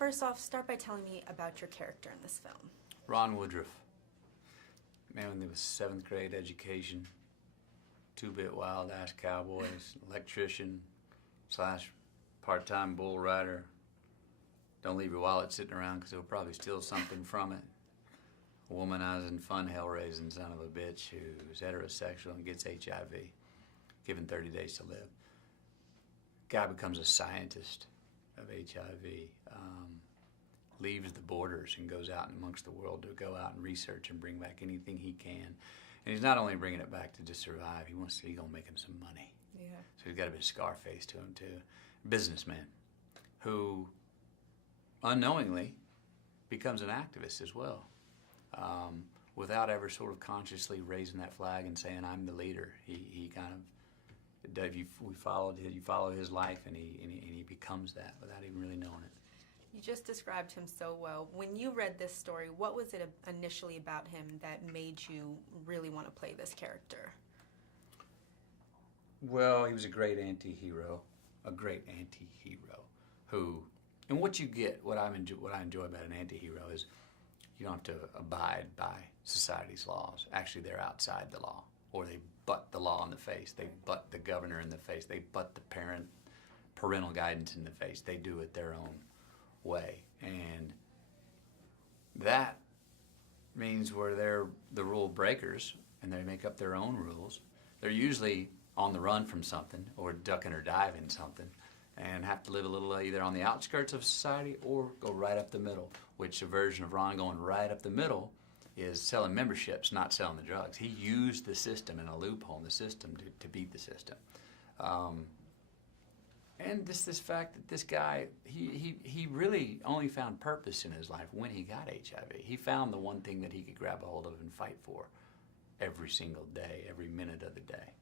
first off, start by telling me about your character in this film. Ron Woodroof. Man with a 7th grade education, 2-bit wild-ass cowboys, electrician / part-time bull rider. Don't leave your wallet sitting around because he'll probably steal something from it. A womanizing, fun, hell-raising son of a bitch who's heterosexual and gets HIV, given 30 days to live. Guy becomes a scientist of HIV, leaves the borders and goes out amongst the world to go out and research and bring back anything he can. And he's not only bringing it back to just survive, he's gonna make him some money. Yeah. So he's got a bit of Scarface to him too. Businessman who unknowingly becomes an activist as well, without ever sort of consciously raising that flag and saying, I'm the leader. He kind of, you follow his life and he becomes that without even really knowing it. You just described him so well. When you read this story, what was it initially about him that made you really want to play this character? Well, he was a great anti-hero who, and what you get, what I enjoy about an anti-hero is you don't have to abide by society's laws. Actually, they're outside the law, or they butt the law in the face. They butt the governor in the face. They butt the parental guidance in the face. They do it their own way, and that means where they're the rule breakers and they make up their own rules, they're usually on the run from something or ducking or diving something and have to live a little either on the outskirts of society or go right up the middle, which a version of Ron going right up the middle is selling memberships, not selling the drugs. He used the system and a loophole in the system to beat the system. And this fact that this guy, he really only found purpose in his life when he got HIV. He found the one thing that he could grab a hold of and fight for every single day, every minute of the day.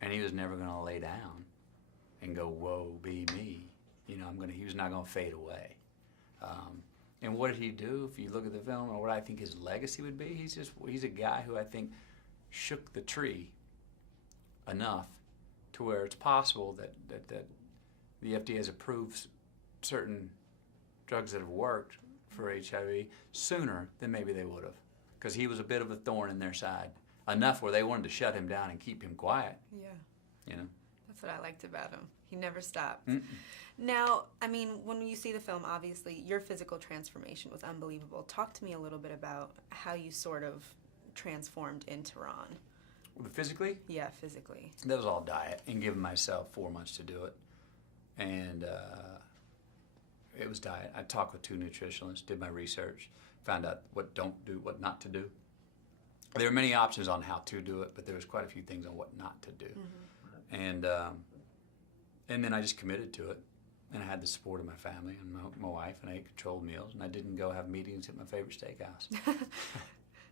And he was never going to lay down and go, woe be me. You know, he was not going to fade away. And what did he do? If you look at the film, or what I think his legacy would be, he's a guy who I think shook the tree enough to where it's possible that the FDA has approved certain drugs that have worked for HIV sooner than maybe they would have, because he was a bit of a thorn in their side, enough where they wanted to shut him down and keep him quiet. Yeah. You know? That's what I liked about him. He never stopped. Mm-mm. Now, I mean, when you see the film, obviously, your physical transformation was unbelievable. Talk to me a little bit about how you sort of transformed into Ron. Physically? Yeah, physically. That was all diet and giving myself 4 months to do it. And it was diet. I talked with 2 nutritionalists, did my research, found out what don't do, what not to do. There were many options on how to do it, but there was quite a few things on what not to do. Mm-hmm. And then I just committed to it. And I had the support of my family and my wife, and I ate controlled meals, and I didn't go have meetings at my favorite steakhouse.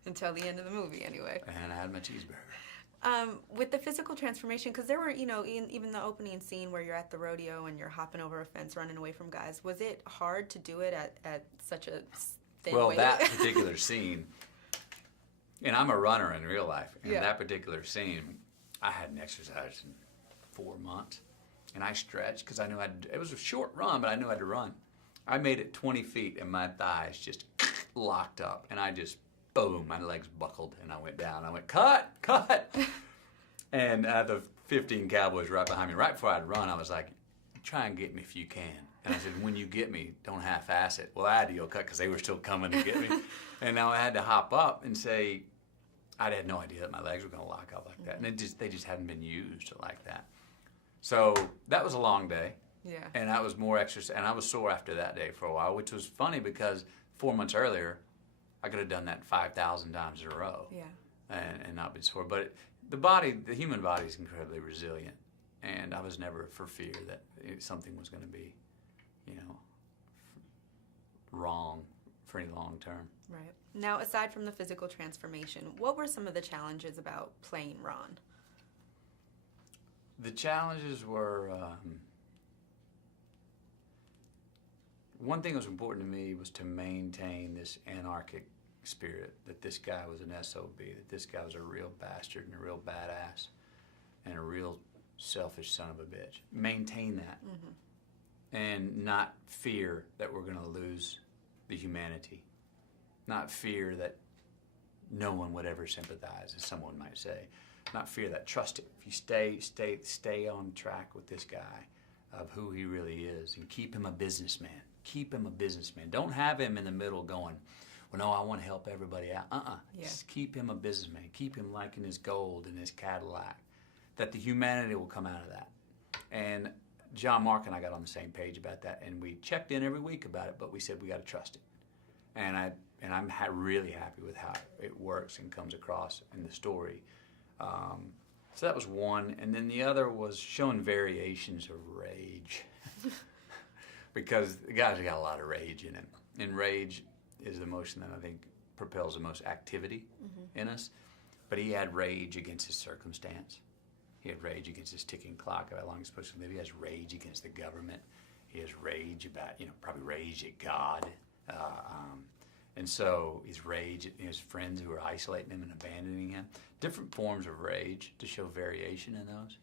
Until the end of the movie, anyway. And I had my cheeseburger. With the physical transformation, because there were, you know, even the opening scene where you're at the rodeo and you're hopping over a fence, running away from guys, was it hard to do it at such a thin weight? Well, that particular scene, and I'm a runner in real life, and that particular scene, I hadn't exercised in 4 months, and I stretched because I knew it was a short run, but I knew I had to run. I made it 20 feet, and my thighs just locked up, and I just boom, my legs buckled, and I went down. I went, cut! And the 15 cowboys right behind me. Right before I'd run, I was like, try and get me if you can. And I said, when you get me, don't half-ass it. Well, I had to go cut because they were still coming to get me. And now I had to hop up and say, I had no idea that my legs were going to lock up like that. And they just hadn't been used like that. So that was a long day. Yeah. And I was more exercise, and I was sore after that day for a while, which was funny because 4 months earlier, I could have done that 5,000 times in a row, and not been sore. But the human body is incredibly resilient, and I was never for fear that something was going to be, you know, wrong for any long term. Right. Now, aside from the physical transformation, what were some of the challenges about playing Ron? The challenges were, one thing that was important to me was to maintain this anarchic spirit, that this guy was an SOB, that this guy was a real bastard and a real badass and a real selfish son of a bitch. Maintain that. and not fear that we're going to lose the humanity, not fear that no one would ever sympathize, as someone might say, not fear that. Trust it. If you stay on track with this guy of who he really is, and keep him a businessman. Keep him a businessman. Don't have him in the middle going, well, no, I want to help everybody out. Yeah. Just keep him a businessman. Keep him liking his gold and his Cadillac. That the humanity will come out of that. And John, Mark, and I got on the same page about that, and we checked in every week about it, but we said we got to trust it. And I'm really happy with how it works and comes across in the story. So that was one, and then the other was showing variations of rage, because the guy's got a lot of rage in him, and rage is the emotion that I think propels the most activity in us. But he had rage against his circumstance. He had rage against his ticking clock of how long he's supposed to live. He has rage against the government. He has rage about, probably rage at God. And so his rage at his friends who are isolating him and abandoning him. Different forms of rage to show variation in those.